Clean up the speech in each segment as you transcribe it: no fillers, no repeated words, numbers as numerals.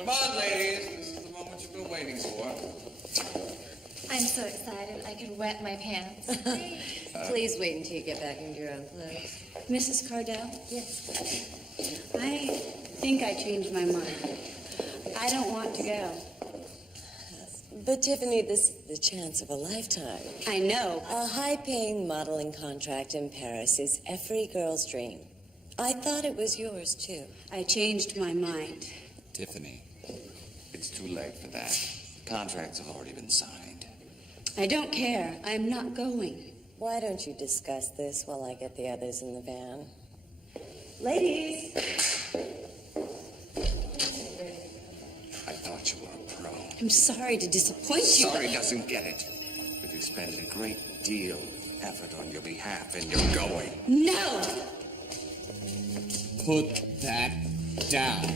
Come on, ladies. This is the moment you've been waiting for. I'm so excited I can wet my pants. Please wait until you get back into your own clothes. Mrs. Cardell, Yes. I think I changed my mind. I don't want to go. But Tiffany, this is the chance of a lifetime. I know. A high-paying modeling contract in Paris is every girl's dream. I thought it was yours, too. I changed my mind. Tiffany, it's too late for that. Contracts have already been signed. I don't care. I'm not going. Why don't you discuss this while I get the others in the van? Ladies! I thought you were a pro. I'm sorry to disappoint you. Sorry doesn't get it. But you spent a great deal of effort on your behalf, and you're going. No! Put that down.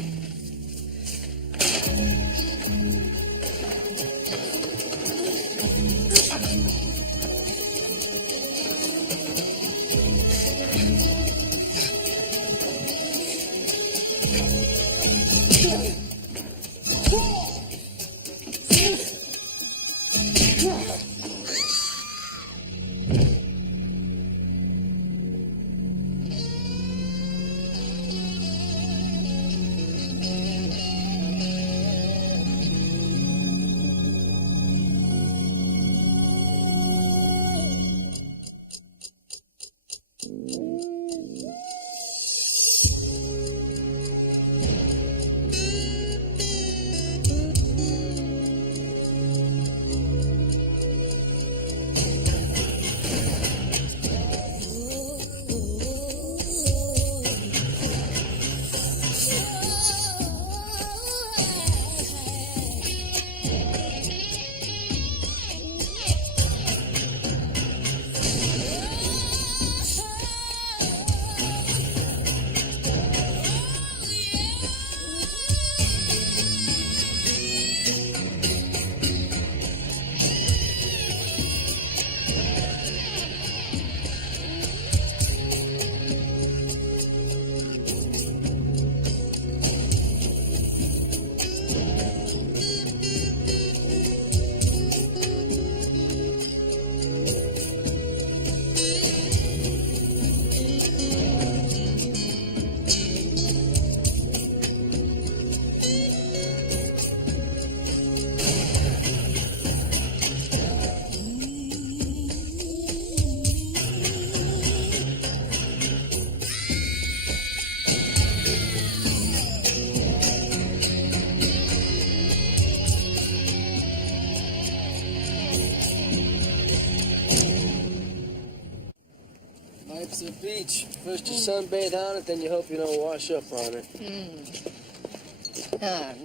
Life's a beach. First you sunbathe on it, then you hope you don't wash up on it.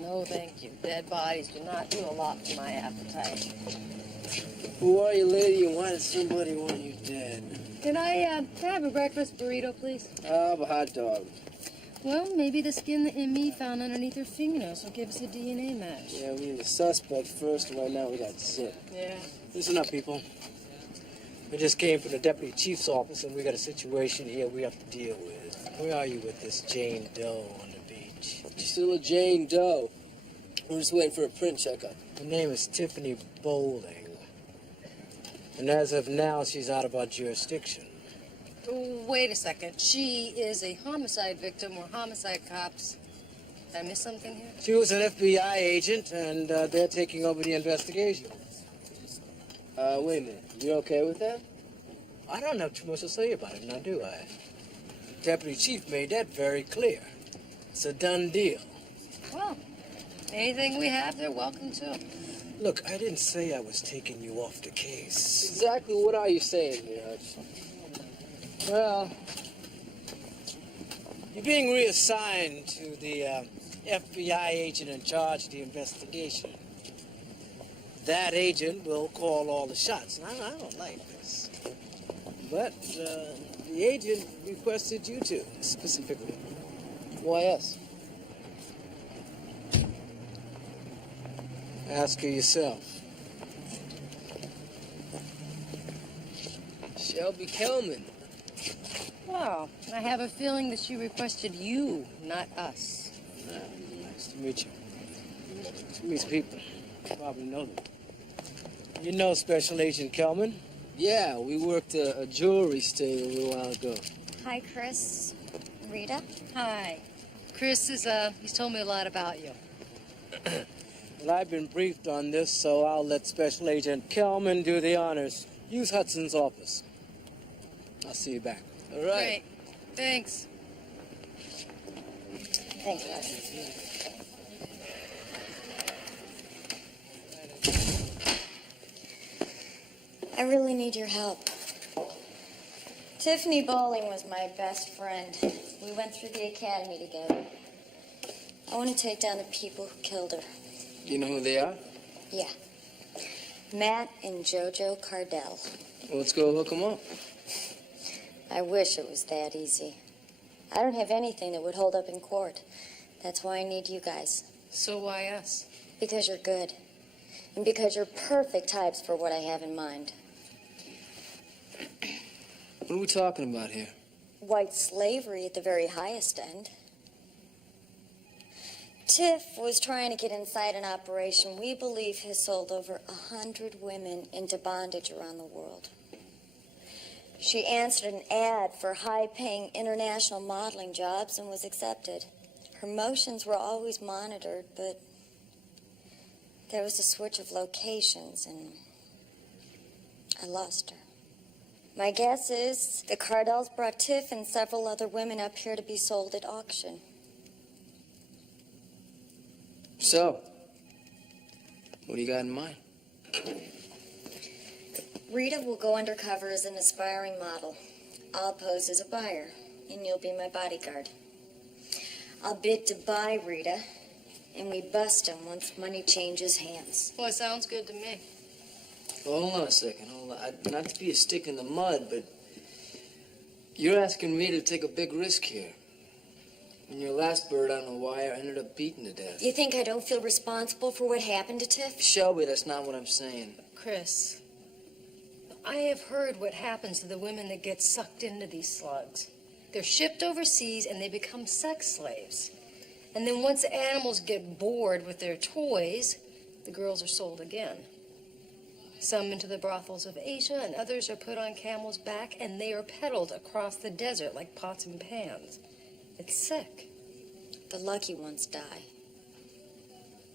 No, thank you. Dead bodies do not do a lot for my appetite. Who are you, lady, and why does somebody want you dead? Can I have a breakfast burrito, please? I'll have a hot dog. Well, maybe the skin that ME found underneath her fingernails will give us a DNA match. Yeah, we need a suspect first. Right now we got zip. Yeah. Listen up, people. We just came from the deputy chief's office, and we got a situation here we have to deal with. Where are you with this Jane Doe on the beach? She's still a Jane Doe. We're just waiting for a print checkup. Her name is Tiffany Bowling. And as of now, she's out of our jurisdiction. Wait a second. She is a homicide victim or homicide cops. Did I miss something here? She was an FBI agent, and they're taking over the investigation. Wait a minute. You okay with that? I don't have too much to say about it, now do I? The deputy chief made that very clear. It's a done deal. Well, anything we have, they're welcome to. Look, I didn't say I was taking you off the case. Exactly what are you saying here, Hutch? Well, you're being reassigned to the FBI agent in charge of the investigation. That agent will call all the shots. Now, I don't like this. But the agent requested you to, specifically. Why us? Ask her yourself. Shelby Kelman. Well, I have a feeling that she requested you, not us. Nice to meet you. These people, you probably know them. You know Special Agent Kelman? Yeah, we worked a jewelry sting a little while ago. Hi, Chris. Rita? Hi. Chris is, he's told me a lot about you. Well, I've been briefed on this, so I'll let Special Agent Kelman do the honors. Use Hudson's office. I'll see you back. All right. Great. Thanks. Thanks, Russ. I really need your help. Tiffany Bowling was my best friend. We went through the academy together. I want to take down the people who killed her. You know who they are? Yeah. Matt and Jojo Cardell. Well, let's go hook them up. I wish it was that easy. I don't have anything that would hold up in court. That's why I need you guys. So why us? Because you're good. And because you're perfect types for what I have in mind. What are we talking about here? White slavery at the very highest end. Tiff was trying to get inside an operation we believe has sold over 100 women into bondage around the world. She answered an ad for high-paying international modeling jobs and was accepted. Her motions were always monitored, but there was a switch of locations, and I lost her. My guess is the Cardells brought Tiff and several other women up here to be sold at auction. So, what do you got in mind? Rita will go undercover as an aspiring model. I'll pose as a buyer, and you'll be my bodyguard. I'll bid to buy Rita, and we bust him once money changes hands. Well, it sounds good to me. Well, hold on a second. Hold on. Not to be a stick in the mud, but you're asking me to take a big risk here. And your last bird on the wire ended up beaten to death. You think I don't feel responsible for what happened to Tiff? Shelby, that's not what I'm saying. Chris, I have heard what happens to the women that get sucked into these slugs. They're shipped overseas and they become sex slaves. And then once the animals get bored with their toys, the girls are sold again. Some into the brothels of Asia, and others are put on camels' back, and they are peddled across the desert like pots and pans. It's sick. The lucky ones die.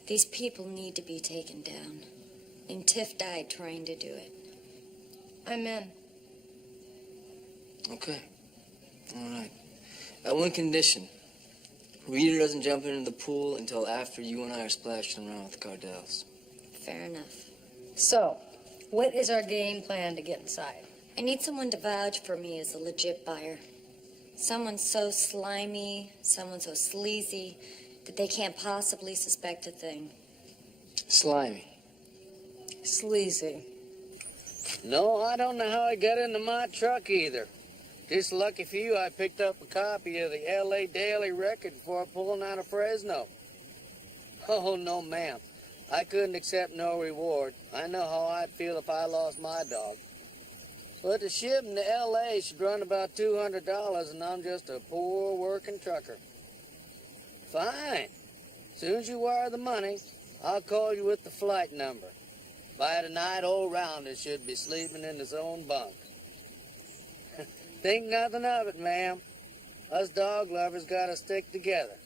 These people need to be taken down. And Tiff died trying to do it. I'm in. Okay. All right. At one condition. Rita doesn't jump into the pool until after you and I are splashing around with the Cardells. Fair enough. So, what is our game plan to get inside? I need someone to vouch for me as a legit buyer. Someone so slimy, someone so sleazy, that they can't possibly suspect a thing. Slimy. Sleazy. No, I don't know how I got into my truck either. Just lucky for you, I picked up a copy of the L.A. Daily Record before pulling out of Fresno. Oh, no, ma'am. I couldn't accept no reward. I know how I'd feel if I lost my dog. But the shipping to L.A. should run about $200, and I'm just a poor working trucker. Fine. Soon as you wire the money, I'll call you with the flight number. By tonight, old Rounder should be sleeping in his own bunk. Think nothing of it, ma'am. Us dog lovers gotta stick together.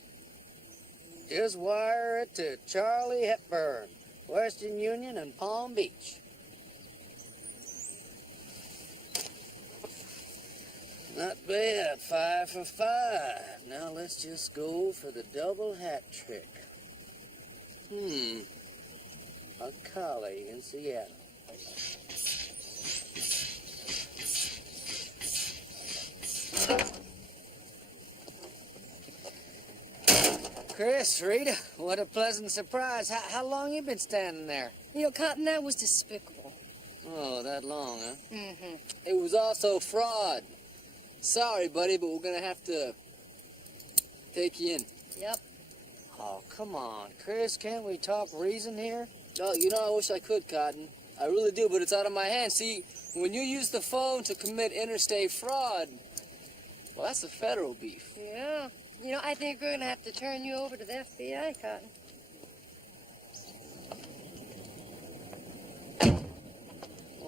Just wire it to Charlie Hepburn, Western Union and Palm Beach. Not bad, 5 for 5. Now let's just go for the double hat trick. A collie in Seattle. Chris, Rita, what a pleasant surprise. How long you been standing there? You know, Cotton, that was despicable. Oh, that long, huh? Mm-hmm. It was also fraud. Sorry, buddy, but we're gonna have to take you in. Yep. Oh, come on, Chris, can't we talk reason here? Oh, you know, I wish I could, Cotton. I really do, but it's out of my hands. See, when you use the phone to commit interstate fraud, well, that's a federal beef. Yeah. You know, I think we're going to have to turn you over to the FBI, Cotton.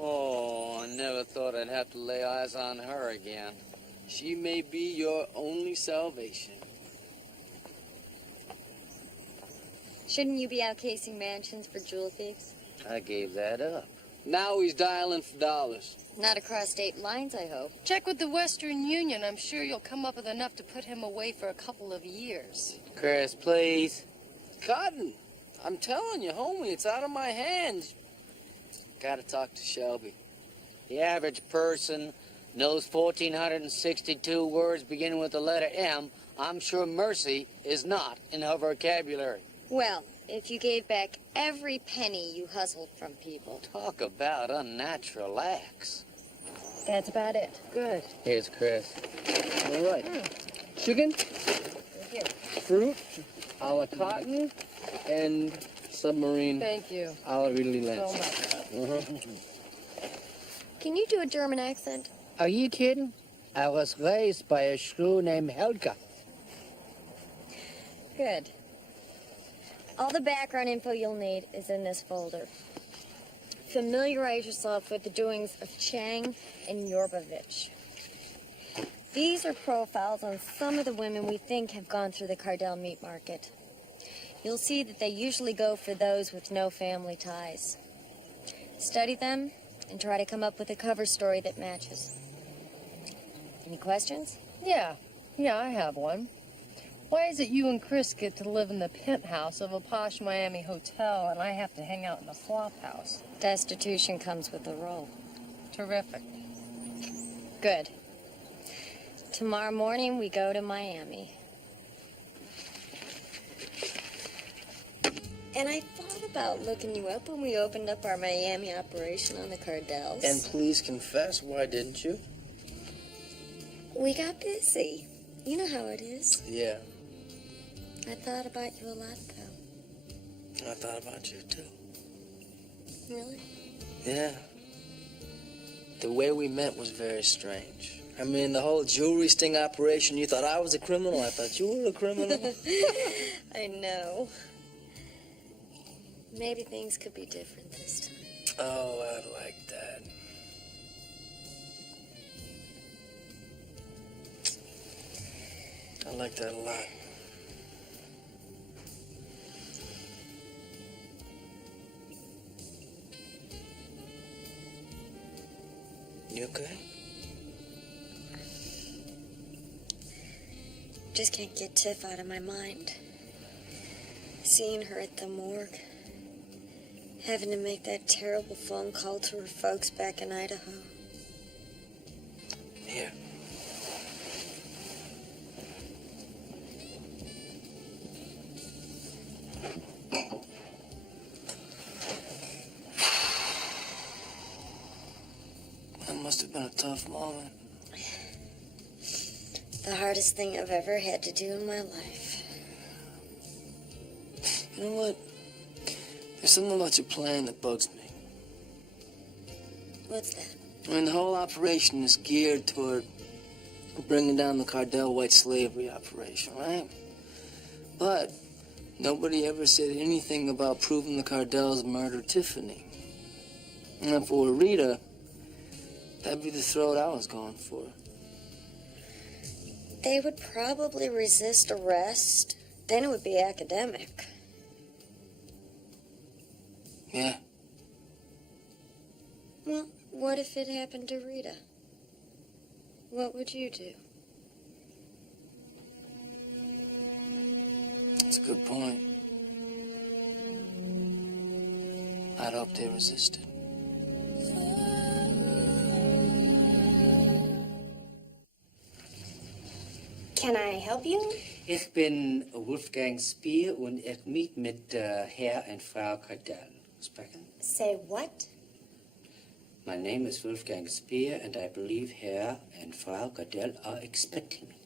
Oh, I never thought I'd have to lay eyes on her again. She may be your only salvation. Shouldn't you be out casing mansions for jewel thieves? I gave that up. Now he's dialing for dollars. Not across state lines, I hope. Check with the Western Union. I'm sure you'll come up with enough to put him away for a couple of years. Chris, please. Cotton, I'm telling you, homie, it's out of my hands. Gotta talk to Shelby. The average person knows 1,462 words beginning with the letter M. I'm sure mercy is not in her vocabulary. Well, if you gave back every penny you hustled from people. Talk about unnatural acts. That's about it. Good. Here's Chris. All right. Chicken, Here. fruit, a la cotton, and submarine Thank you a la really so lens. much. Can you do a German accent? Are you kidding? I was raised by a shrew named Helga. Good. All the background info you'll need is in this folder. Familiarize yourself with the doings of Chang and Yorbovich. These are profiles on some of the women we think have gone through the Cardell meat market. You'll see that they usually go for those with no family ties. Study them and try to come up with a cover story that matches. Any questions? Yeah, I have one. Why is it you and Chris get to live in the penthouse of a posh Miami hotel and I have to hang out in the flop house? Destitution comes with the role. Terrific. Good. Tomorrow morning we go to Miami. And I thought about looking you up when we opened up our Miami operation on the Cardells. And please confess, why didn't you? We got busy. You know how it is. Yeah, I thought about you a lot, though. I thought about you too. Really? Yeah. The way we met was very strange. I mean, the whole jewelry sting operation, you thought I was a criminal, I thought you were a criminal. I know. Maybe things could be different this time. Oh, I like that. I like that a lot. You okay? Just can't get Tiff out of my mind. Seeing her at the morgue. Having to make that terrible phone call to her folks back in Idaho. Here. That must have been a tough moment. The hardest thing I've ever had to do in my life. You know what? There's something about your plan that bugs me. What's that? I mean, the whole operation is geared toward bringing down the Cardell white slavery operation, right? But nobody ever said anything about proving the Cardells murdered Tiffany. And if it were Rita, that'd be the throat I was going for. They would probably resist arrest. Then it would be academic. Yeah. Well, what if it happened to Rita? What would you do? That's a good point. I'd hope they resisted. Can I help you? Ich bin Wolfgang Speer und ich meet mit Herr und Frau Cardell. Sprechen? Say what? My name is Wolfgang Speer and I believe Herr and Frau Cardell are expecting me.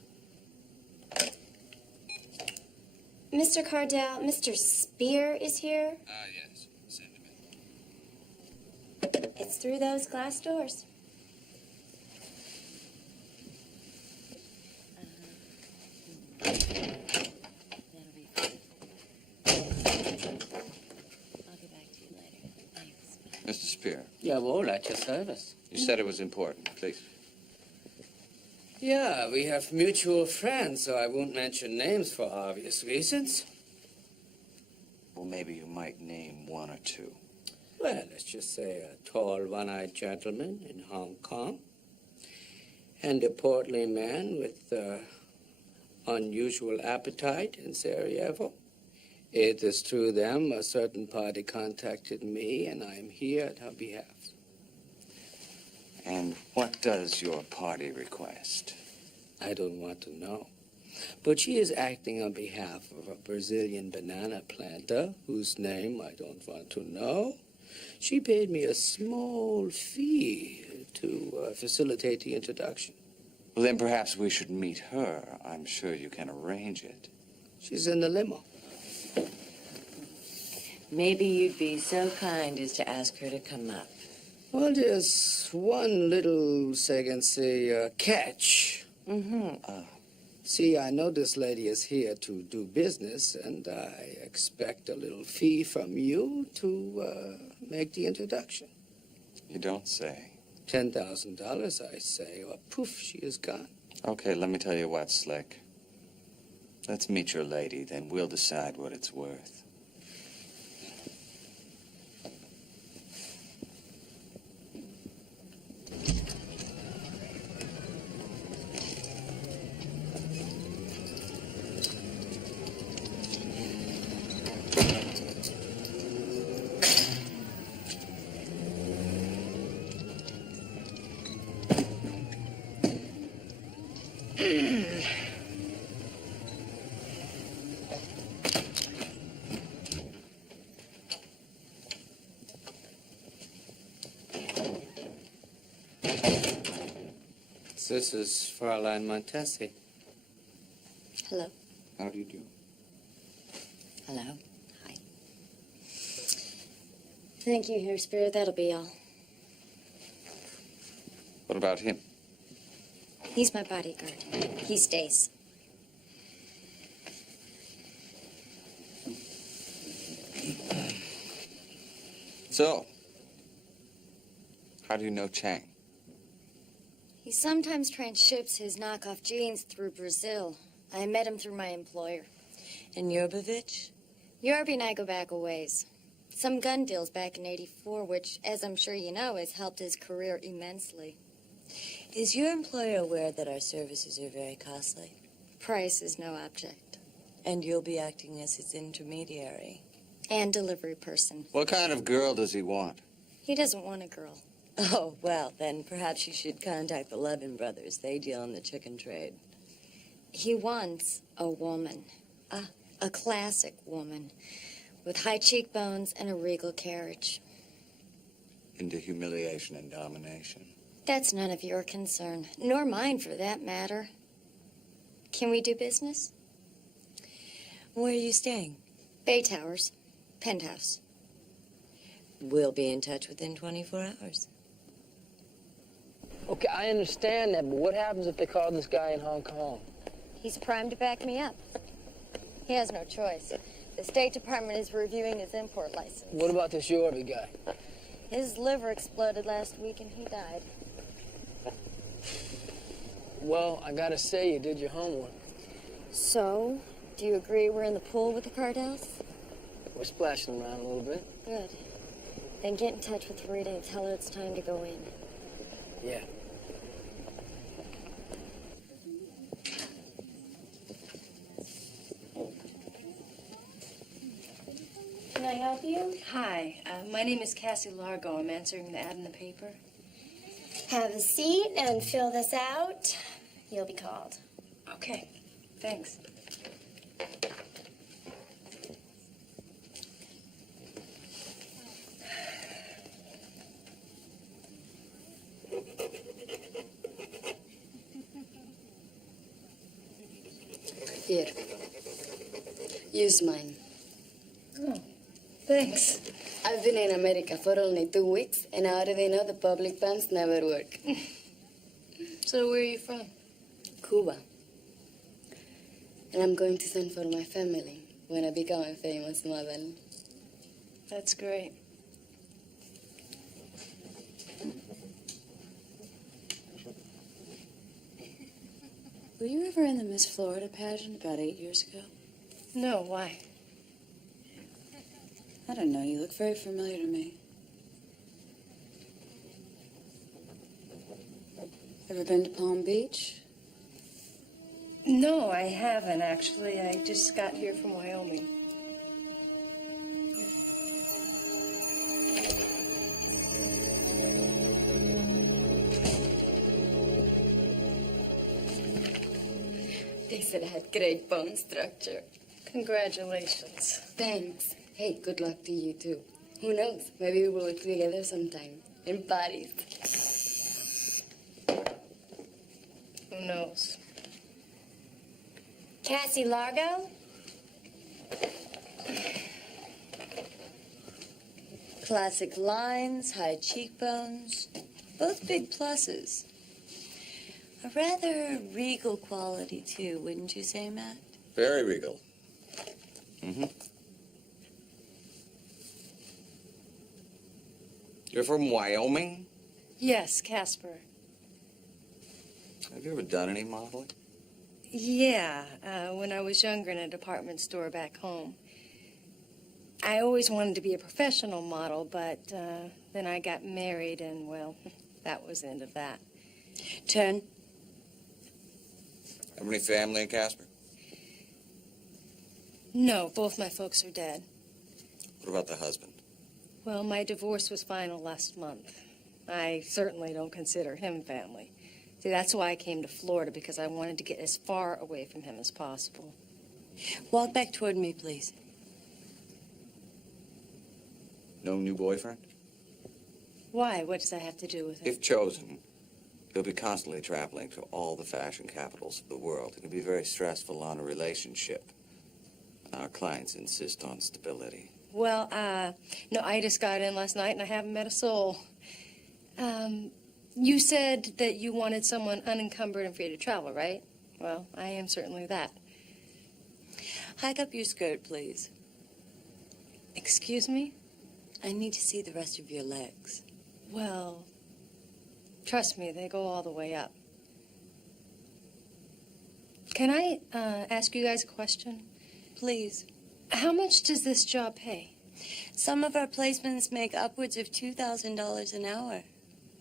Mr. Cardell, Mr. Spear is here. Yes. Send him in. It's through those glass doors. That'll be fine. I'll get back to you later. Thanks. Mr. Spear, Jawohl, at your service. You said it was important. Please. Yeah, we have mutual friends, so I won't mention names for obvious reasons. Well, maybe you might name one or two. Well, let's just say a tall, one-eyed gentleman in Hong Kong and a portly man with unusual appetite in Sarajevo. It is through them a certain party contacted me, and I am here at her behalf. And what does your party request? I don't want to know. But she is acting on behalf of a Brazilian banana planter whose name I don't want to know. She paid me a small fee to facilitate the introduction. Well, then perhaps we should meet her. I'm sure you can arrange it. She's in the limo. Maybe you'd be so kind as to ask her to come up. Well, there's one little, catch. See, I know this lady is here to do business, and I expect a little fee from you to make the introduction. You don't say. $10,000, I say, or poof, she is gone. Okay, let me tell you what, Slick. Let's meet your lady, then we'll decide what it's worth. This is Fräulein Montesi. Hello. How do you do? Hello. Hi. Thank you, Herr Spirit. That'll be all. What about him? He's my bodyguard. He stays. So, how do you know Chang? He sometimes transships his knockoff jeans through Brazil. I met him through my employer. And Yurbovich? Yorby and I go back a ways. Some gun deals back in '84, which, as I'm sure you know, has helped his career immensely. Is your employer aware that our services are very costly? Price is no object. And you'll be acting as his intermediary? And delivery person. What kind of girl does he want? He doesn't want a girl. Oh, well, then perhaps you should contact the Levin brothers. They deal in the chicken trade. He wants a woman. A classic woman. With high cheekbones and a regal carriage. Into humiliation and domination. That's none of your concern. Nor mine, for that matter. Can we do business? Where are you staying? Bay Towers. Penthouse. We'll be in touch within 24 hours. Okay, I understand that, but what happens if they call this guy in Hong Kong? He's primed to back me up. He has no choice. The State Department is reviewing his import license. What about this Yorby guy? His liver exploded last week and he died. Well, I gotta say, you did your homework. So, do you agree we're in the pool with the cartels? We're splashing around a little bit. Good. Then get in touch with Rita and tell her it's time to go in. Yeah. Can I help you? Hi, my name is Cassie Largo. I'm answering the ad in the paper. Have a seat and fill this out. You'll be called. Okay, thanks. Here. Use mine. Oh, thanks. I've been in America for only 2 weeks, and I already know the public pumps never work. So where are you from? Cuba. And I'm going to send for my family when I become a famous model. That's great. Were you ever in the Miss Florida pageant about 8 years ago? No, why? I don't know. You look very familiar to me. Ever been to Palm Beach? No, I haven't, actually. I just got here from Wyoming. They said I had great bone structure. Congratulations. Thanks. Hey, good luck to you, too. Who knows? Maybe we will work together sometime. In Paris. Who knows? Cassie Largo? Classic lines, high cheekbones, both big pluses. A rather regal quality, too, wouldn't you say, Matt? Very regal. Mm-hmm. You're from Wyoming? Yes, Casper. Have you ever done any modeling? Yeah, when I was younger in a department store back home. I always wanted to be a professional model, but then I got married and, well, that was the end of that. Turn. Have any family in Casper? No, both my folks are dead. What about the husband? Well, my divorce was final last month. I certainly don't consider him family. See, that's why I came to Florida, because I wanted to get as far away from him as possible. Walk back toward me, please. No new boyfriend? Why? What does that have to do with it? If chosen, you'll be constantly traveling to all the fashion capitals of the world. It'll be very stressful on a relationship. Our clients insist on stability. Well, no, I just got in last night and I haven't met a soul. You said that you wanted someone unencumbered and free to travel, right? Well, I am certainly that. Hike up your skirt, please. Excuse me? I need to see the rest of your legs. Well, trust me, they go all the way up. Can I ask you guys a question? Please. How much does this job pay? Some of our placements make upwards of $2,000 an hour,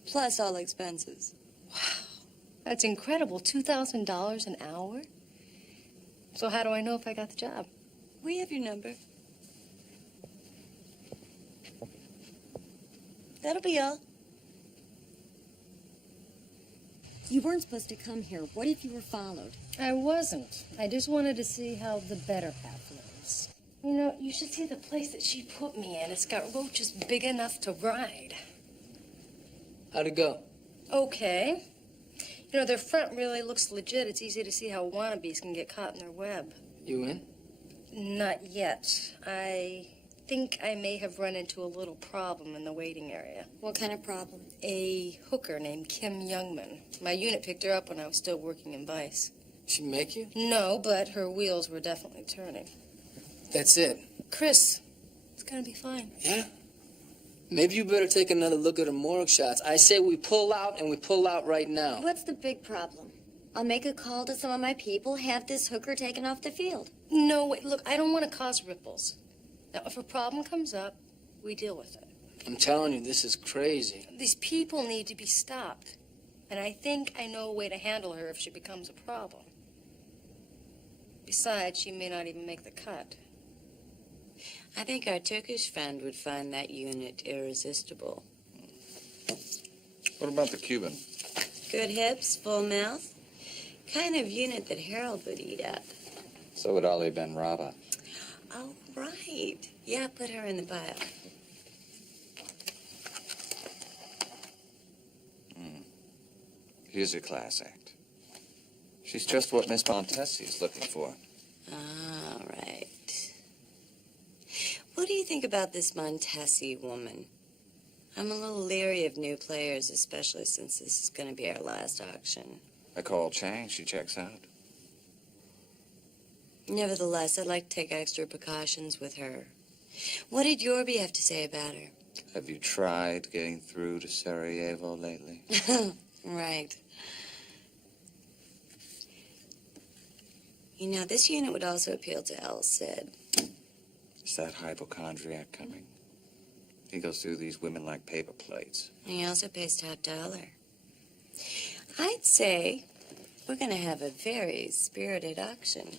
plus all expenses. Wow, that's incredible. $2,000 an hour? So how do I know if I got the job? We have your number. That'll be all. You weren't supposed to come here. What if you were followed? I wasn't. I just wanted to see how the better half lives. You know, you should see the place that she put me in. It's got roaches big enough to ride. How'd it go? Okay. You know, their front really looks legit. It's easy to see how wannabes can get caught in their web. You in? Not yet. I think I may have run into a little problem in the waiting area. What kind of problem? A hooker named Kim Youngman. My unit picked her up when I was still working in Vice. She make you? No, but her wheels were definitely turning. That's it. Chris, it's gonna be fine. Yeah? Maybe you better take another look at the morgue shots. I say we pull out, and we pull out right now. What's the big problem? I'll make a call to some of my people, have this hooker taken off the field. No, wait, look, I don't want to cause ripples. Now, if a problem comes up, we deal with it. I'm telling you, this is crazy. These people need to be stopped. And I think I know a way to handle her if she becomes a problem. Besides, she may not even make the cut. I think our Turkish friend would find that unit irresistible. What about the Cuban? Good hips, full mouth. Kind of unit that Harold would eat up. So would Ali Ben Raba. Oh, right. Yeah, put her in the pile. Here's a class act. She's just what Miss Montesi is looking for. All right. What do you think about this Montesi woman? I'm a little leery of new players, especially since this is going to be our last auction. I call Chang. She checks out. Nevertheless, I'd like to take extra precautions with her. What did Yorby have to say about her? Have you tried getting through to Sarajevo lately? Right. You know, this unit would also appeal to El Cid. Is that hypochondriac coming? He goes through these women like paper plates. He also pays top dollar. I'd say we're going to have a very spirited auction.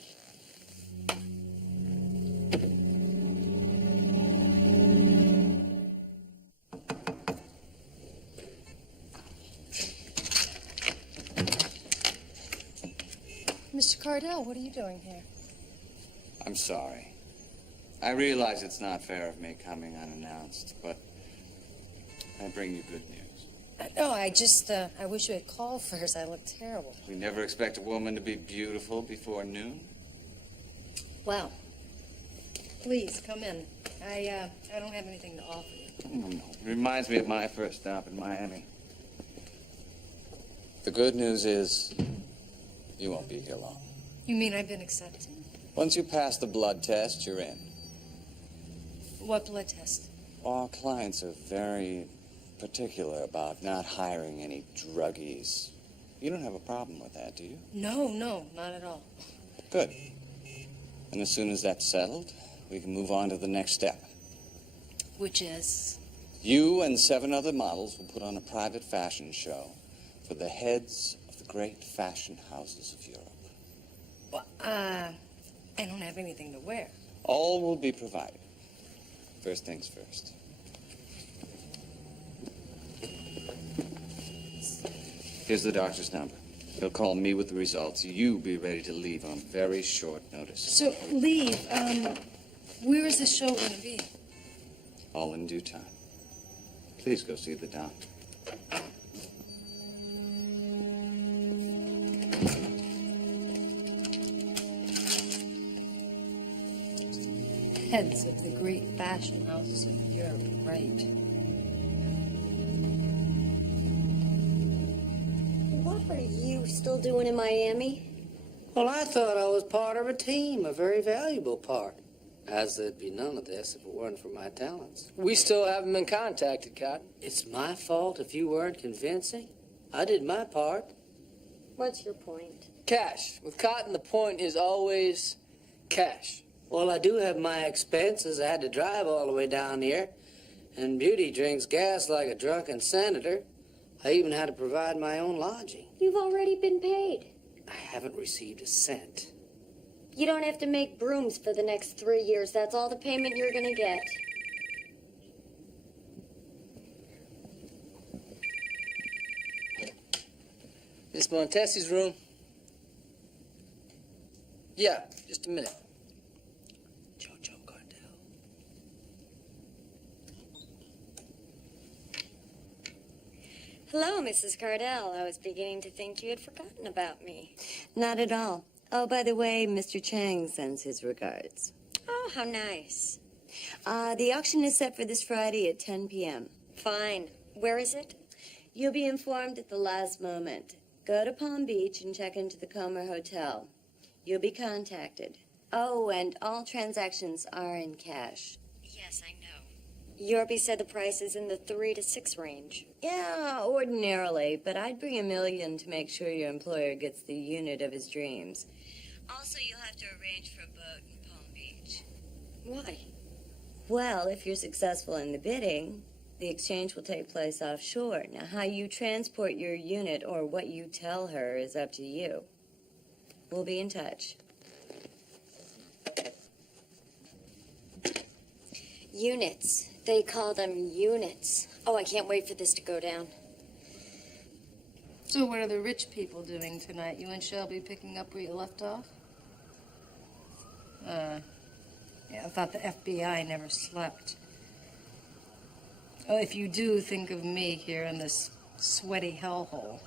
Mr. Cardell, what are you doing here? I'm sorry. I realize it's not fair of me coming unannounced, but I bring you good news. No, I wish you had called first. I look terrible. We never expect a woman to be beautiful before noon. Wow. Please, come in. I don't have anything to offer you. No. It reminds me of my first stop in Miami. The good news is you won't be here long. You mean I've been accepted? Once you pass the blood test, you're in. What blood test? Our clients are very particular about not hiring any druggies. You don't have a problem with that, do you? No, not at all. Good. And as soon as that's settled, we can move on to the next step. Which is? You and 7 other models will put on a private fashion show for the heads of the great fashion houses of Europe. Well, I don't have anything to wear. All will be provided. First things first. Here's the doctor's number. He'll call me with the results. You be ready to leave on very short notice. So, leave. Where is the show going to be? All in due time. Please go see the doctor. Heads of the great fashion houses of Europe, right. What are you still doing in Miami? Well, I thought I was part of a team, a very valuable part. As there'd be none of this if it weren't for my talents. We still haven't been contacted, Cotton. It's my fault if you weren't convincing. I did my part. What's your point? Cash. With Cotton, the point is always cash. Well, I do have my expenses. I had to drive all the way down here. And Beauty drinks gas like a drunken senator. I even had to provide my own lodging. You've already been paid. I haven't received a cent. You don't have to make brooms for the next 3 years. That's all the payment you're gonna get. Miss Montesi's room? Yeah, just a minute. Jojo Cardell. Hello, Mrs. Cardell. I was beginning to think you had forgotten about me. Not at all. Oh, by the way, Mr. Chang sends his regards. Oh, how nice. The auction is set for this Friday at 10 p.m. Fine. Where is it? You'll be informed at the last moment. Go to Palm Beach and check into the Comer Hotel. You'll be contacted. Oh, and all transactions are in cash. Yes, I know. Yorby said the price is in the 3 to 6 range. Yeah, ordinarily, but I'd bring $1 million to make sure your employer gets the unit of his dreams. Also, you'll have to arrange for a boat in Palm Beach. Why? Well, if you're successful in the bidding, the exchange will take place offshore. Now, how you transport your unit or what you tell her is up to you. We'll be in touch. Units. They call them units. Oh, I can't wait for this to go down. So what are the rich people doing tonight? You and Shelby picking up where you left off? Yeah, I thought the FBI never slept. Oh, if you do, think of me here in this sweaty hellhole.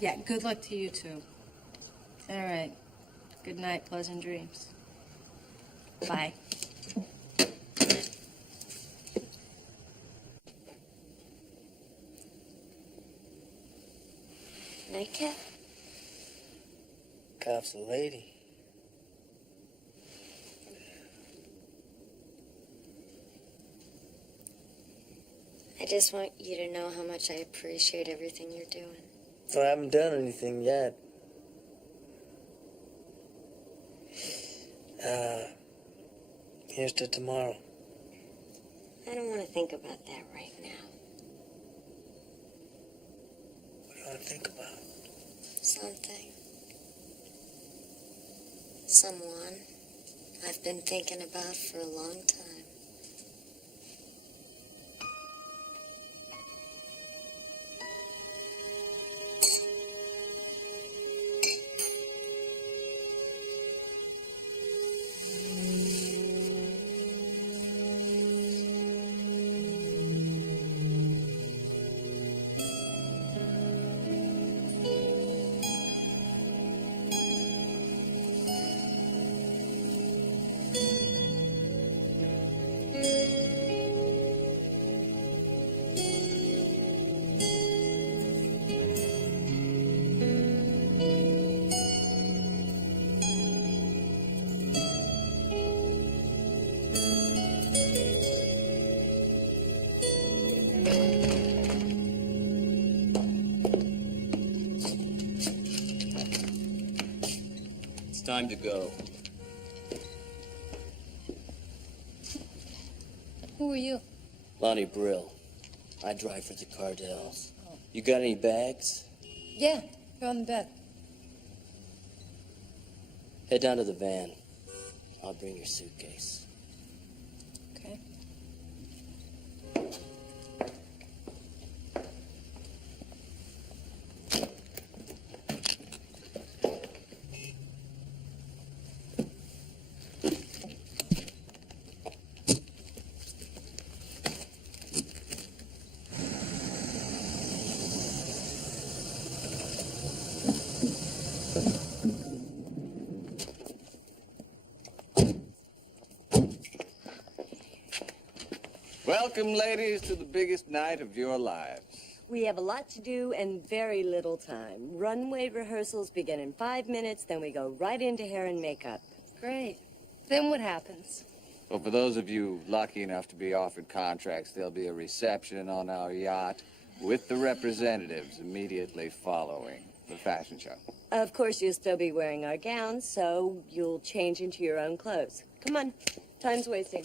Yeah, good luck to you two. All right. Good night, pleasant dreams. Bye. Nightcap? Cuffs a lady. I just want you to know how much I appreciate everything you're doing. I haven't done anything yet. Here's to tomorrow. I don't want to think about that right now. What do you want to think about? Something. Someone I've been thinking about for a long time. It's time to go. Who are you? Lonnie Brill. I drive for the Cardells. You got any bags? Yeah, you're on the bed. Head down to the van. I'll bring your suitcase. Okay. Welcome, ladies, to the biggest night of your lives. We have a lot to do and very little time. Runway rehearsals begin in 5 minutes, then we go right into hair and makeup. Great. Then what happens? Well, for those of you lucky enough to be offered contracts, there'll be a reception on our yacht with the representatives immediately following the fashion show. Of course, you'll still be wearing our gowns, so you'll change into your own clothes. Come on, time's wasting.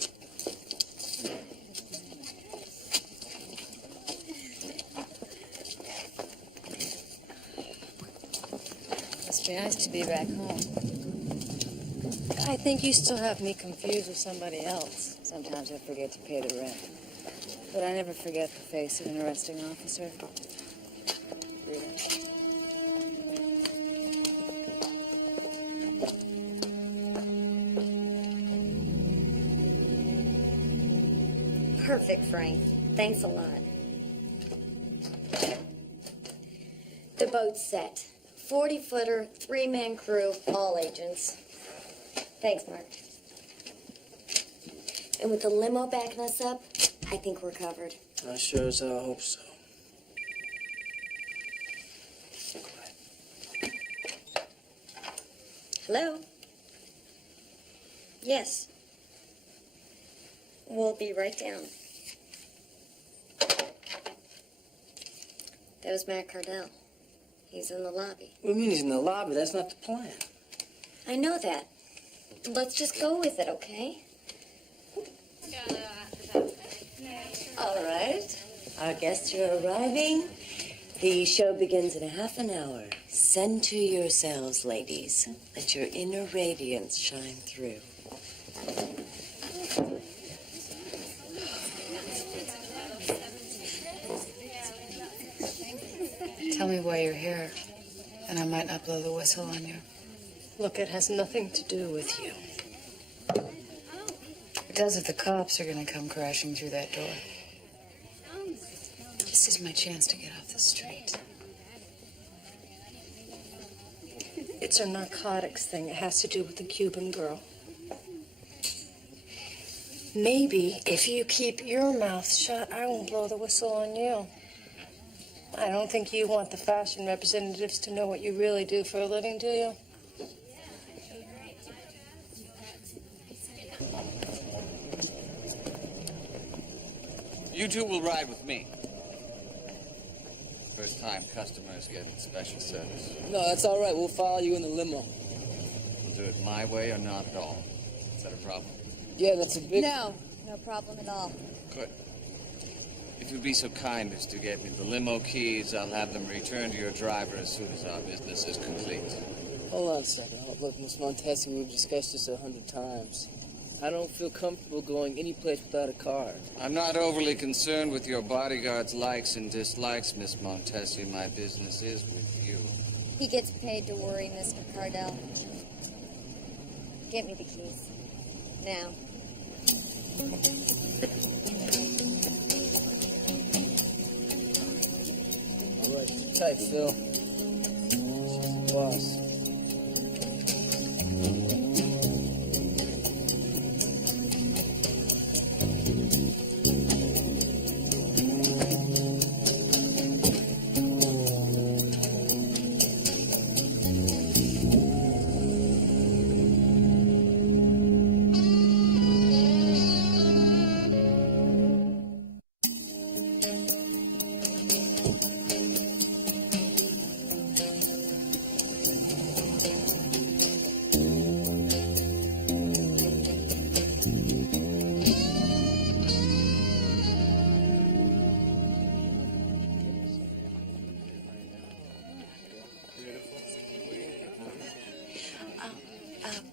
Must be nice to be back home. I think you still have me confused with somebody else. Sometimes I forget to pay the rent. But I never forget the face of an arresting officer. Rita. Perfect, Frank. Thanks a lot. The boat's set. 40-footer, 3-man crew, all agents. Thanks, Mark. And with the limo backing us up, I think we're covered. I sure as hell hope so. Hello? Yes. We'll be right down. That was Matt Cardell. He's in the lobby. What do you mean he's in the lobby? That's not the plan. I know that. Let's just go with it, okay? All right. Our guests are arriving. The show begins in a half an hour. Center yourselves, ladies. Let your inner radiance shine through. Tell me why you're here, and I might not blow the whistle on you. Look, it has nothing to do with you. It does if the cops are gonna come crashing through that door. This is my chance to get off the street. It's a narcotics thing. It has to do with the Cuban girl. Maybe if you keep your mouth shut, I won't blow the whistle on you. I don't think you want the fashion representatives to know what you really do for a living, do you? You two will ride with me. First-time customers get special service. No, that's all right. We'll follow you in the limo. We'll do it my way or not at all. Is that a problem? Yeah, that's a big... No problem at all. Good. If you'd be so kind as to get me the limo keys, I'll have them returned to your driver as soon as our business is complete. Hold on a second. Oh, look, Miss Montesi, we've discussed this 100 times. I don't feel comfortable going any place without a car. I'm not overly concerned with your bodyguard's likes and dislikes, Miss Montesi. My business is with you. He gets paid to worry, Mr. Cardell. Get me the keys. Now. All right, sit tight, Phil. She's the boss.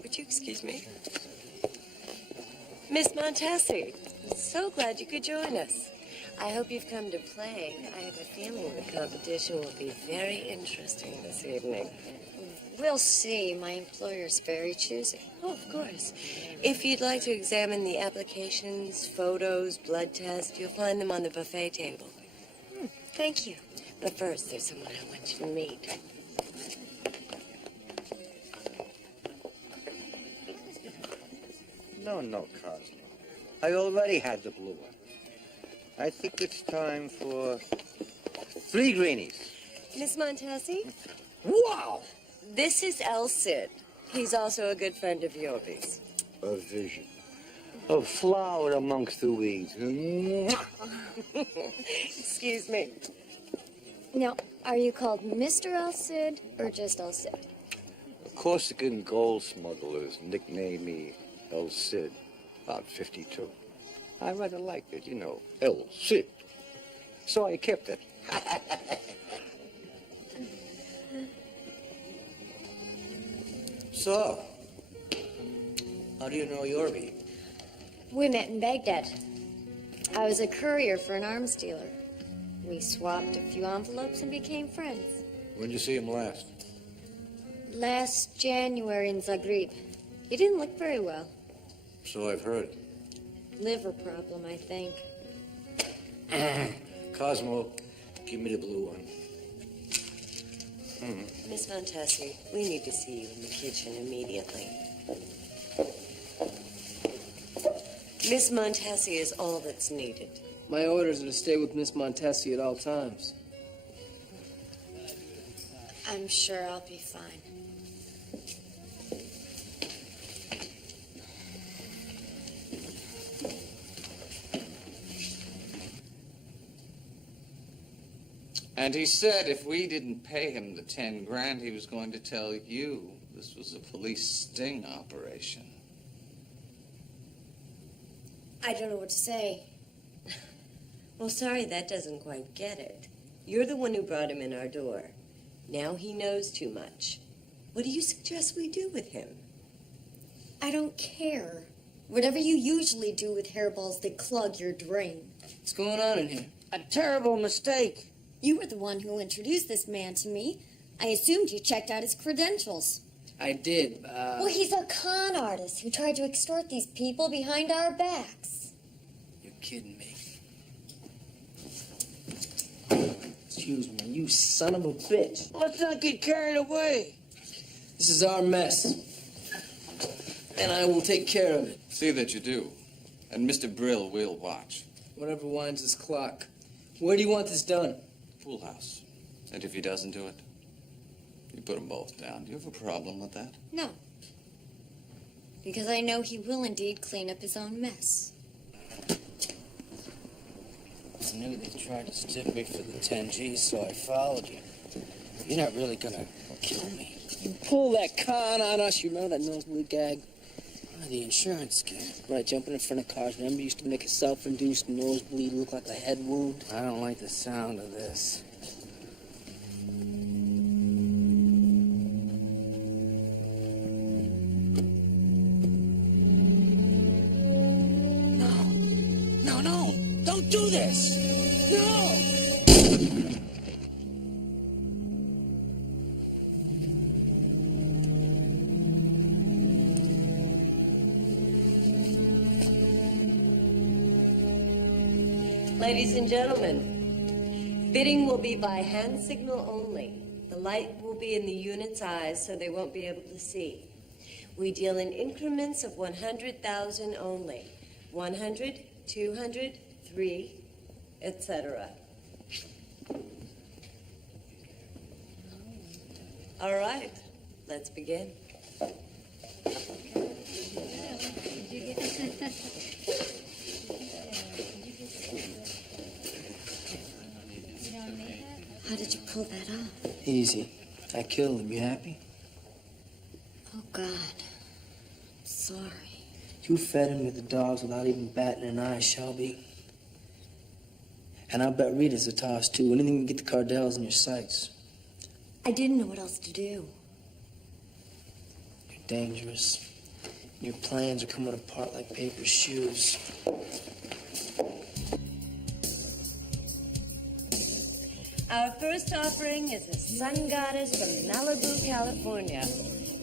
Would you excuse me? Miss Montesi, so glad you could join us. I hope you've come to play. I have a feeling the competition will be very interesting this evening. We'll see. My employer's very choosy. Oh, of course. If you'd like to examine the applications, photos, blood tests, you'll find them on the buffet table. Thank you. But first, there's someone I want you to meet. No, Cosmo. I already had the blue one. I think it's time for 3 greenies. Miss Montesi, Wow! this is El Cid. He's also a good friend of yours. A vision. A flower amongst the weeds. Excuse me. Now, are you called Mr. El Cid or just El Cid? The Corsican gold smugglers nicknamed me El Cid, about 52. I rather liked it, you know, El Cid. So I kept it. So, how do you know Yorby? We met in Baghdad. I was a courier for an arms dealer. We swapped a few envelopes and became friends. When did you see him last? Last January in Zagreb. He didn't look very well. So I've heard. Liver problem, I think. Cosmo, give me the blue one. Miss Montesi, we need to see you in the kitchen immediately. Miss Montesi is all that's needed. My orders are to stay with Miss Montesi at all times. I'm sure I'll be fine. And he said if we didn't pay him the 10 grand, he was going to tell you this was a police sting operation. I don't know what to say. Well, sorry, that doesn't quite get it. You're the one who brought him in our door. Now he knows too much. What do you suggest we do with him? I don't care. Whatever you usually do with hairballs that clog your drain. What's going on in here? A terrible mistake. You were the one who introduced this man to me. I assumed you checked out his credentials. I did, Well, he's a con artist who tried to extort these people behind our backs. You're kidding me. Excuse me, you son of a bitch. Let's not get carried away. This is our mess. And I will take care of it. See that you do. And Mr. Brill will watch. Whatever winds this clock. Where do you want this done? Pool house. And if he doesn't do it, you put them both down. Do you have a problem with that? No. Because I know he will indeed clean up his own mess. I knew they tried to stiff me for the 10 G's, so I followed you. You're not really gonna kill me. You pull that con on us, you remember that nosebleed gag? The insurance scam. Right, jumping in front of cars. Remember, you used to make a self-induced nosebleed look like a head wound? I don't like the sound of this. No, don't do this! No! Ladies and gentlemen, bidding will be by hand signal only. The light will be in the unit's eyes, so they won't be able to see. We deal in increments of 100,000 only. 100, 200, 3, etc. All right, let's begin. How did you pull that off? Easy. I killed him. You happy? Oh, God. I'm sorry. You fed him to the dogs without even batting an eye, Shelby. And I bet Rita's a toss, too. Anything to get the Cardells in your sights. I didn't know what else to do. You're dangerous. Your plans are coming apart like paper shoes. Our first offering is a sun goddess from Malibu, California.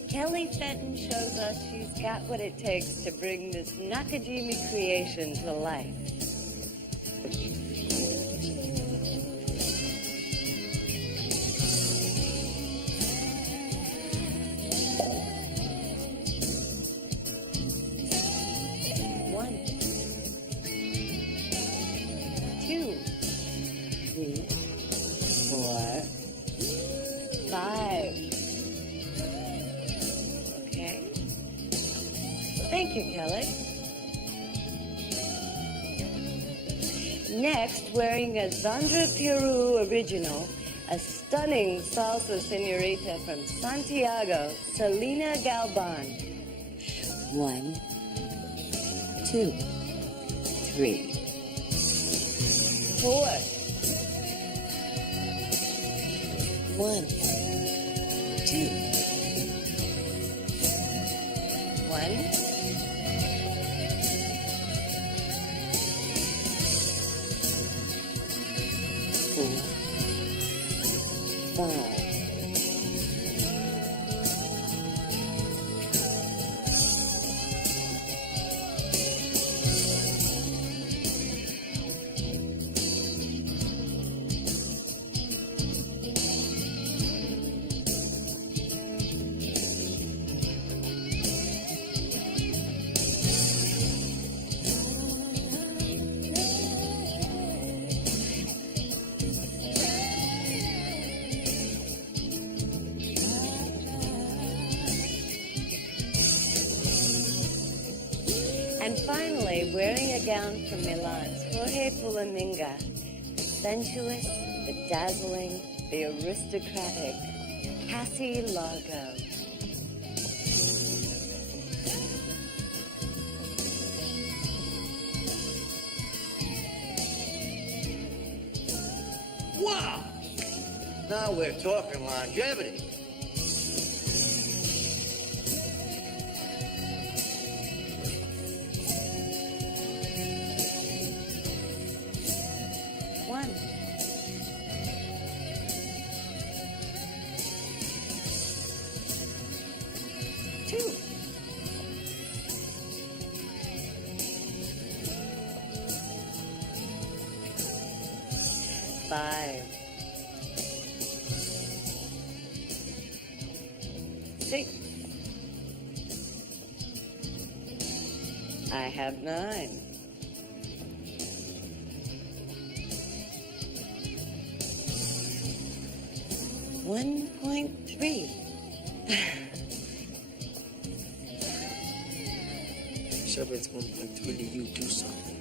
Kelly Fenton shows us she's got what it takes to bring this Nakajimi creation to life. One, 2, 3, 4, 5. Okay. Thank you, Kelly. Next, wearing a Zandra Peru original, a stunning salsa senorita from Santiago, Selena Galban. 1, 2, 3, 4. 1, 2. 1. 4, 5. And finally, wearing a gown from Milan's Jorge Pulaminga, the sensuous, the dazzling, the aristocratic Cassie Largo. Wow! Now we're talking longevity. One. 2. 5. 6. I have 9. 1.3. Shelby, it's 1.3 to you. Do something.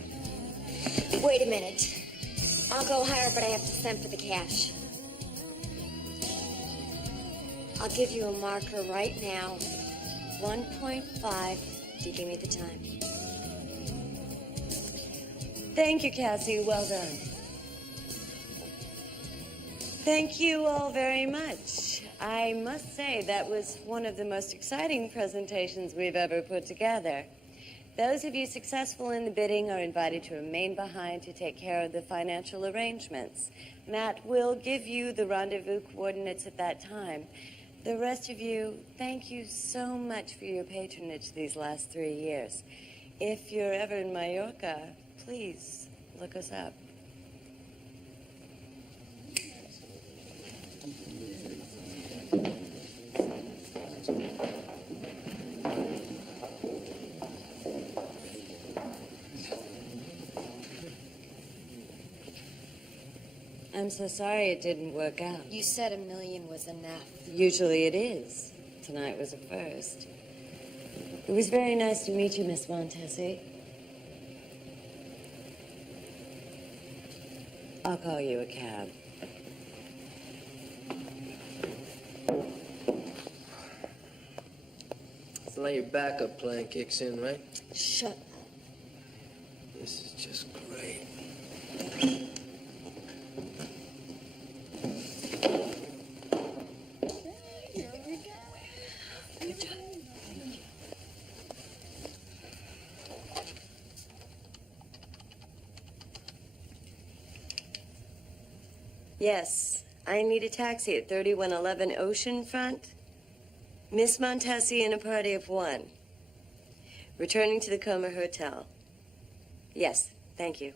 Wait a minute. I'll go higher, but I have to send for the cash. I'll give you a marker right now. 1.5 if you give me the time. Thank you, Cassie. Well done. Thank you all very much. I must say that was one of the most exciting presentations we've ever put together. Those of you successful in the bidding are invited to remain behind to take care of the financial arrangements. Matt will give you the rendezvous coordinates at that time. The rest of you, thank you so much for your patronage these last 3 years. If you're ever in Mallorca, please look us up. I'm so sorry it didn't work out. You said $1 million was enough. Usually it is. Tonight was a first. It was very nice to meet you, Miss Montesi. I'll call you a cab. So now your backup plan kicks in, right? Shut up. This is just great. Good job. Yes, I need a taxi at 3111 Ocean Front. Miss Montesi and a party of 1. Returning to the Comer Hotel. Yes, thank you.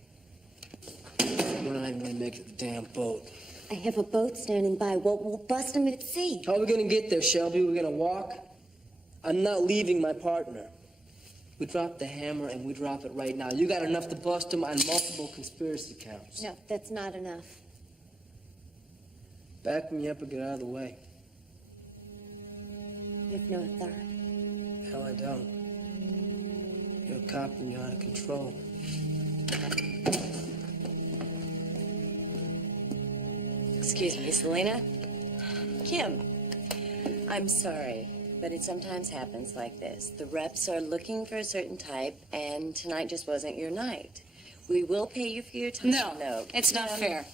We're not even gonna make it to the damn boat. I have a boat standing by. We'll bust them at sea. How are we gonna get there, Shelby? We're gonna walk? I'm not leaving my partner. We drop the hammer and we drop it right now. You got enough to bust him on multiple conspiracy counts. No, that's not enough. Back me up or get out of the way. You have no authority. Hell, I don't. You're a cop and you're out of control. Excuse me, Selena? Kim, I'm sorry, but it sometimes happens like this. The reps are looking for a certain type, and tonight just wasn't your night. We will pay you for your time. No, it's not fair.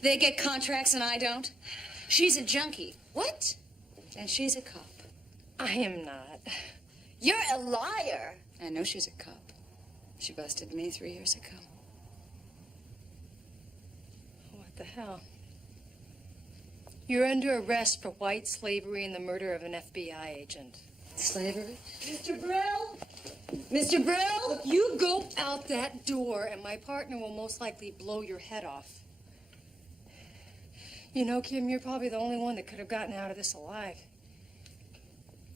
They get contracts and I don't. She's a junkie. What? And she's a cop. I am not. You're a liar. I know she's a cop. She busted me 3 years ago. What the hell? You're under arrest for white slavery and the murder of an FBI agent. Slavery? Mr. Brill? Mr. Brill? You go out that door and my partner will most likely blow your head off. You know, Kim, you're probably the only one that could have gotten out of this alive.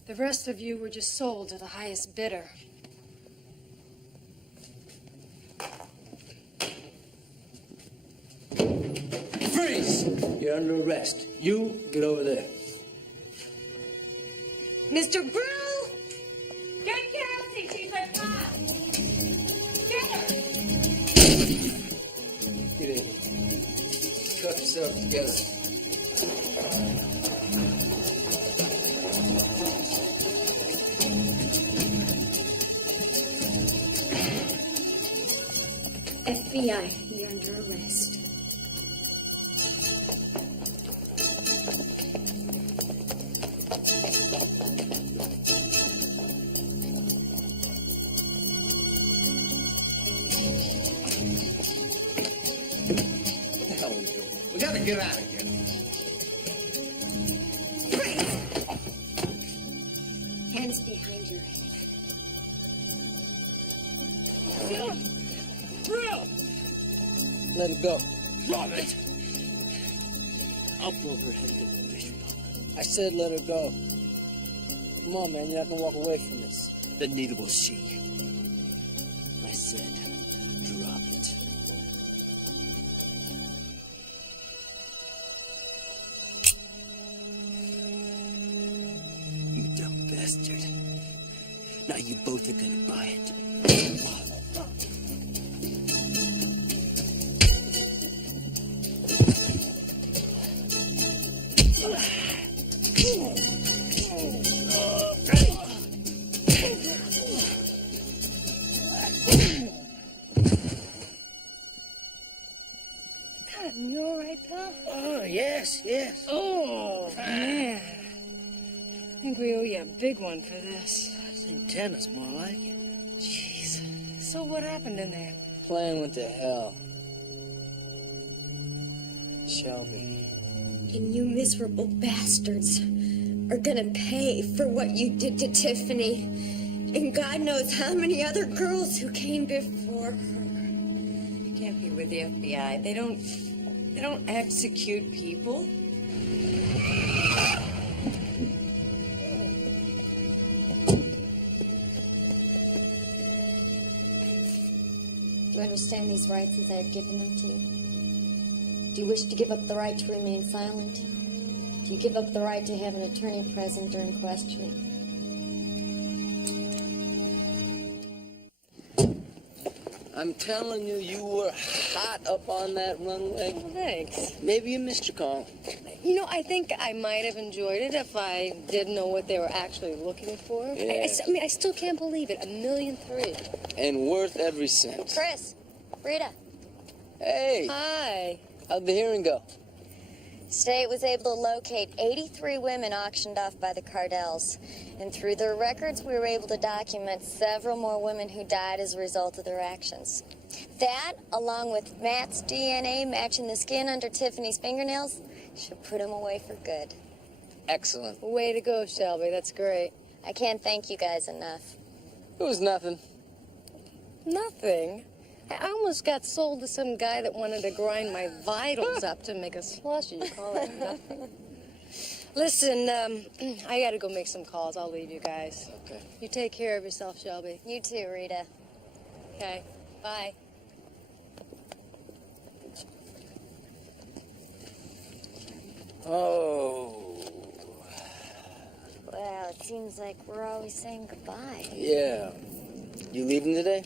The rest of you were just sold to the highest bidder. Freeze! You're under arrest. You get over there. Mr. Brill? Get Cassie, she's a cop. Get her. Get in. Cuff yourself together. FBI, you're under arrest. What the hell are we doing? We gotta get out of here. Hands behind your head. Let it go. Drop it! I'll blow her head into the fish pond. I said let her go. Come on, man. You're not gonna walk away from this. Then neither will she. I said, drop it. You dumb bastard. Now you both are gonna buy it. Yes, yes. Oh, man. I think we owe you a big one for this. I think 10 is more like it. Jeez. So what happened in there? Plan went to hell. Shelby. And you miserable bastards are gonna pay for what you did to Tiffany. And God knows how many other girls who came before her. You can't be with the FBI. They don't execute people. Do you understand these rights as I have given them to you? Do you wish to give up the right to remain silent? Do you give up the right to have an attorney present during questioning? I'm telling you, you were hot up on that runway. Well, thanks. Maybe you missed your call. You know, I think I might have enjoyed it if I didn't know what they were actually looking for. Yeah. I mean, I still can't believe it. 1,000,003. And worth every cent. Chris, Rita, Hey, Hi. how'd the hearing go? State was able to locate 83 women auctioned off by the Cardells. And through their records, we were able to document several more women who died as a result of their actions. That, along with Matt's DNA matching the skin under Tiffany's fingernails, should put him away for good. Excellent. Way to go, Shelby. That's great. I can't thank you guys enough. It was nothing. Nothing. I almost got sold to some guy that wanted to grind my vitals up to make a slushy. You call that nothing? Listen, I gotta go make some calls. I'll leave you guys. Okay. You take care of yourself, Shelby. You too, Rita. Okay. Bye. Oh. Well, it seems like we're always saying goodbye. Yeah. You leaving today?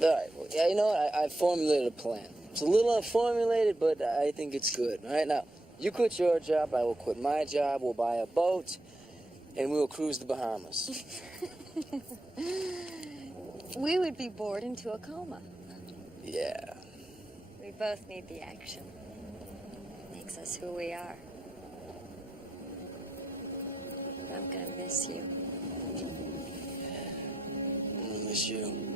All right. Well, yeah, you know what? I formulated a plan. It's a little unformulated, but I think it's good. All right, now, you quit your job, I will quit my job, we'll buy a boat, and we'll cruise the Bahamas. We would be bored into a coma. Yeah. We both need the action. Makes us who we are. I'm gonna miss you. I'm gonna miss you.